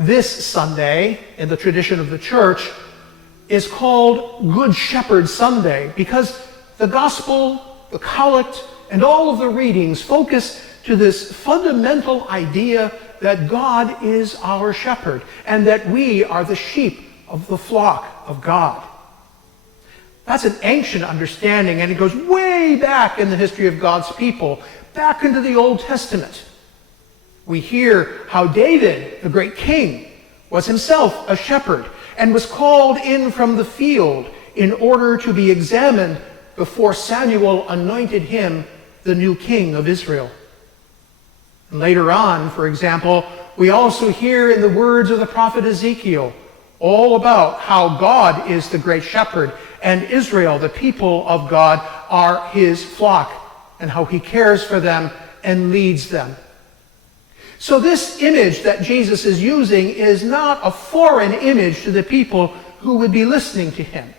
This Sunday, in the tradition of the church, is called Good Shepherd Sunday because the gospel, the collect, and all of the readings focus to this fundamental idea that God is our shepherd and that we are the sheep of the flock of God. That's an ancient understanding, and it goes way back in the history of God's people, back into the Old Testament. We hear how David, the great king, was himself a shepherd and was called in from the field in order to be examined before Samuel anointed him the new king of Israel. And later on, for example, we also hear in the words of the prophet Ezekiel all about how God is the great shepherd and Israel, the people of God, are his flock and how he cares for them and leads them. So this image that Jesus is using is not a foreign image to the people who would be listening to him.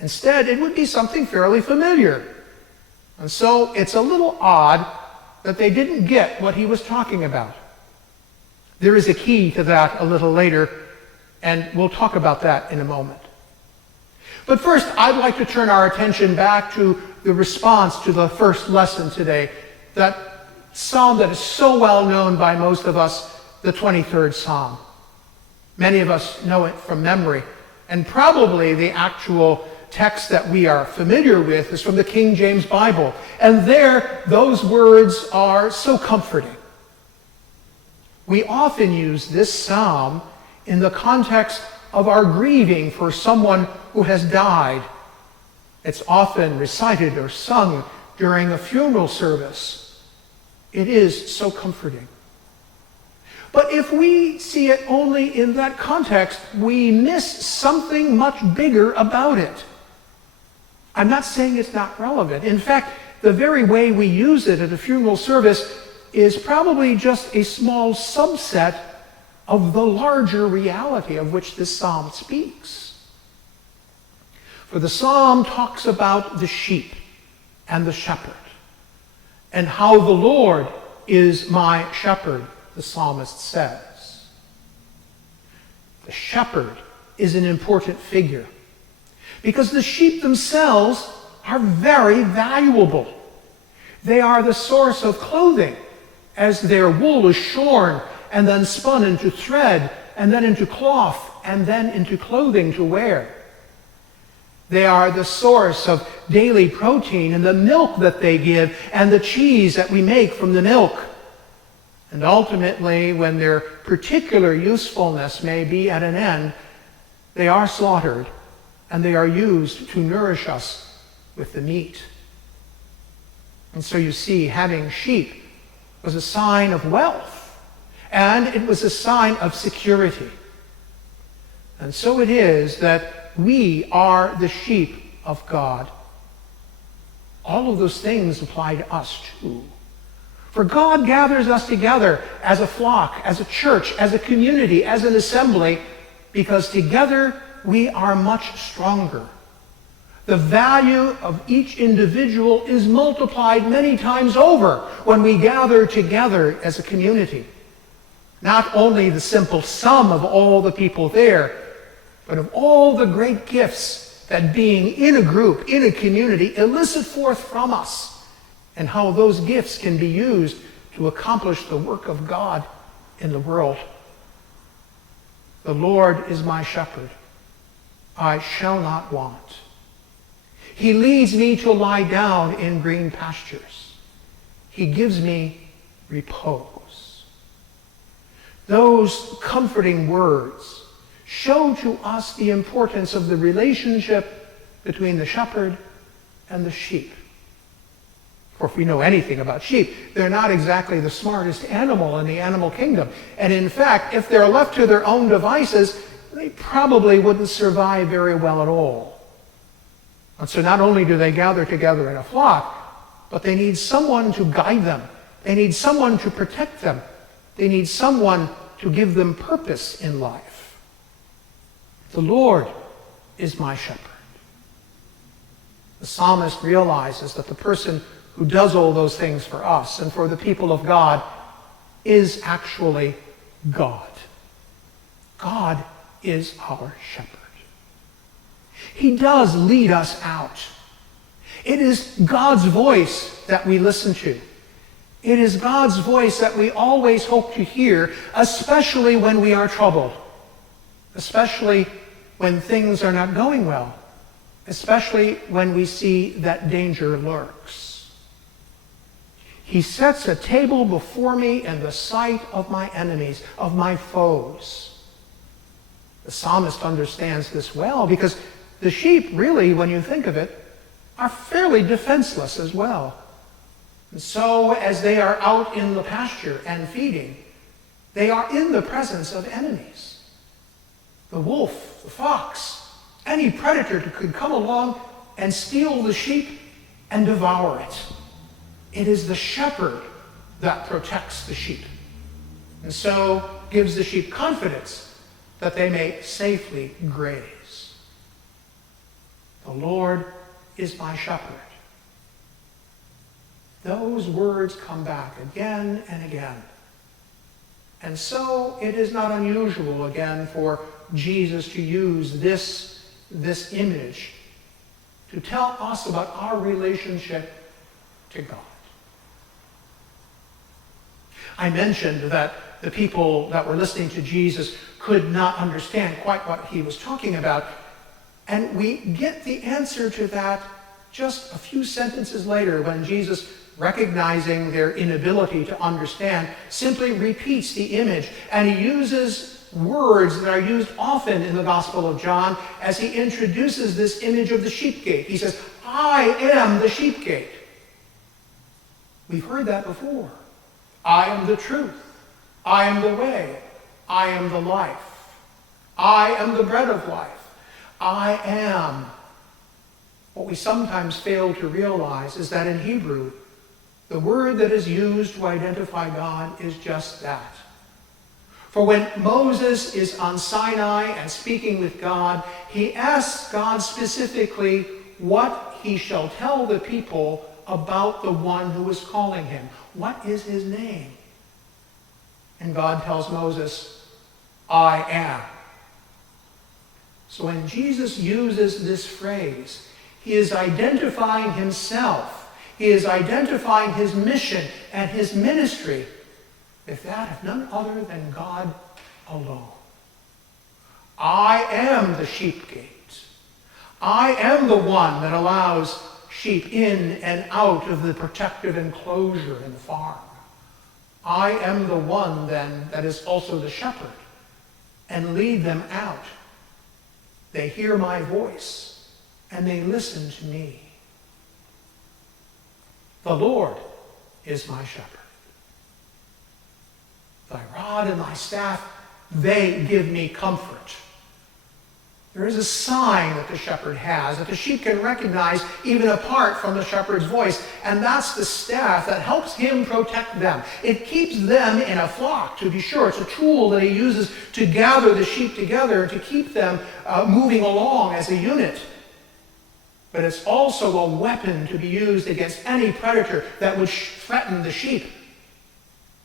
Instead, it would be something fairly familiar. And so it's a little odd that they didn't get what he was talking about. There is a key to that a little later, and we'll talk about that in a moment. But first, I'd like to turn our attention back to the response to the first lesson today, that psalm that is so well known by most of us, the 23rd Psalm. Many of us know it from memory, and probably the actual text that we are familiar with is from the King James Bible. And there, those words are so comforting. We often use this psalm in the context of our grieving for someone who has died. It's often recited or sung during a funeral service. It is so comforting. But if we see it only in that context, we miss something much bigger about it. I'm not saying it's not relevant. In fact, the very way we use it at a funeral service is probably just a small subset of the larger reality of which this psalm speaks. For the psalm talks about the sheep and the shepherd, and how the Lord is my shepherd, the psalmist says. The shepherd is an important figure because the sheep themselves are very valuable. They are the source of clothing, as their wool is shorn and then spun into thread and then into cloth and then into clothing to wear. They are the source of daily protein and the milk that they give and the cheese that we make from the milk. And ultimately, when their particular usefulness may be at an end, they are slaughtered and they are used to nourish us with the meat. And so you see, having sheep was a sign of wealth, and it was a sign of security. And so it is that we are the sheep of God. All of those things apply to us too. For God gathers us together as a flock, as a church, as a community, as an assembly, because together we are much stronger. The value of each individual is multiplied many times over when we gather together as a community. Not only the simple sum of all the people there, but of all the great gifts that being in a group, in a community, elicit forth from us, and how those gifts can be used to accomplish the work of God in the world. The Lord is my shepherd. I shall not want. He leads me to lie down in green pastures. He gives me repose. Those comforting words show to us the importance of the relationship between the shepherd and the sheep. For if we know anything about sheep, they're not exactly the smartest animal in the animal kingdom. And in fact, if they're left to their own devices, they probably wouldn't survive very well at all. And so not only do they gather together in a flock, but they need someone to guide them. They need someone to protect them. They need someone to give them purpose in life. The Lord is my shepherd. The psalmist realizes that the person who does all those things for us and for the people of God is actually God. God is our shepherd. He does lead us out. It is God's voice that we listen to. It is God's voice that we always hope to hear, especially when we are troubled, especially when things are not going well, especially when we see that danger lurks. He sets a table before me in the sight of my enemies, of my foes. The psalmist understands this well because the sheep, really, when you think of it, are fairly defenseless as well. And so, as they are out in the pasture and feeding, they are in the presence of enemies. The wolf, the fox, any predator could come along and steal the sheep and devour it. It is the shepherd that protects the sheep, and so gives the sheep confidence that they may safely graze. The Lord is my shepherd. Those words come back again and again. And so it is not unusual again for Jesus to use this image to tell us about our relationship to God. I mentioned that the people that were listening to Jesus could not understand quite what he was talking about. And we get the answer to that just a few sentences later when Jesus, recognizing their inability to understand, simply repeats the image. And he uses words that are used often in the Gospel of John as he introduces this image of the sheep gate. He says, I am the sheep gate. We've heard that before. I am the truth. I am the way. I am the life. I am the bread of life. I am. What we sometimes fail to realize is that in Hebrew, the word that is used to identify God is just that. For when Moses is on Sinai and speaking with God, he asks God specifically what he shall tell the people about the one who is calling him. What is his name? And God tells Moses, I am. So when Jesus uses this phrase, he is identifying himself. He is identifying his mission and his ministry with that of none other than God alone. I am the sheep gate. I am the one that allows sheep in and out of the protective enclosure in the farm. I am the one, then, that is also the shepherd and lead them out. They hear my voice and they listen to me. The Lord is my shepherd. Thy rod and thy staff, they give me comfort. There is a sign that the shepherd has, that the sheep can recognize even apart from the shepherd's voice, and that's the staff that helps him protect them. It keeps them in a flock, to be sure. It's a tool that he uses to gather the sheep together, to keep them moving along as a unit. But it's also a weapon to be used against any predator that would threaten the sheep.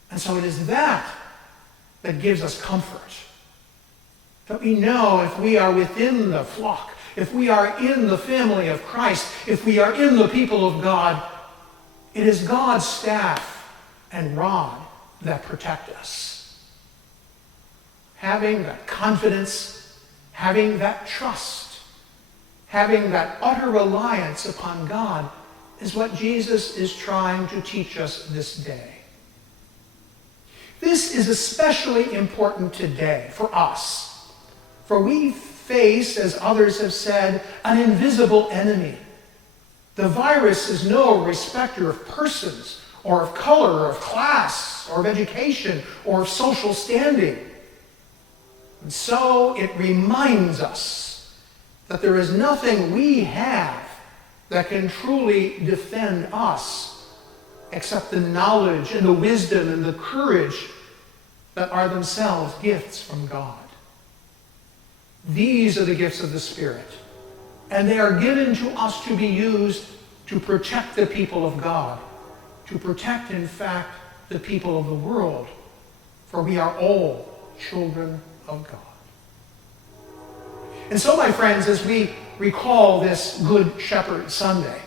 And so it is that gives us comfort. That we know if we are within the flock, if we are in the family of Christ, if we are in the people of God, it is God's staff and rod that protect us. Having that confidence, having that trust, having that utter reliance upon God is what Jesus is trying to teach us this day. This is especially important today for us, for we face, as others have said, an invisible enemy. The virus is no respecter of persons, or of color, or of class, or of education, or of social standing. And so it reminds us that there is nothing we have that can truly defend us except the knowledge and the wisdom and the courage that are themselves gifts from God. These are the gifts of the Spirit, and they are given to us to be used to protect the people of God, to protect, in fact, the people of the world, for we are all children of God. And so, my friends, as we recall this Good Shepherd Sunday,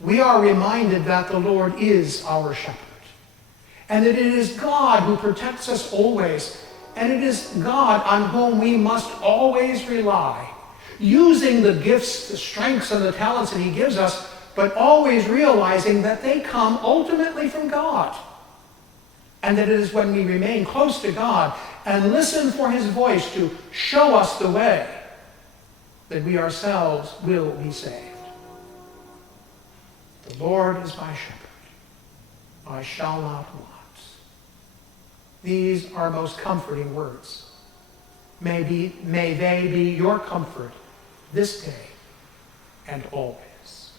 we are reminded that the Lord is our shepherd, and that it is God who protects us always, and it is God on whom we must always rely, using the gifts, the strengths, and the talents that he gives us, but always realizing that they come ultimately from God. And that it is when we remain close to God and listen for his voice to show us the way that we ourselves will be saved. The Lord is my shepherd. I shall not want. These are most comforting words. May they be your comfort this day and always.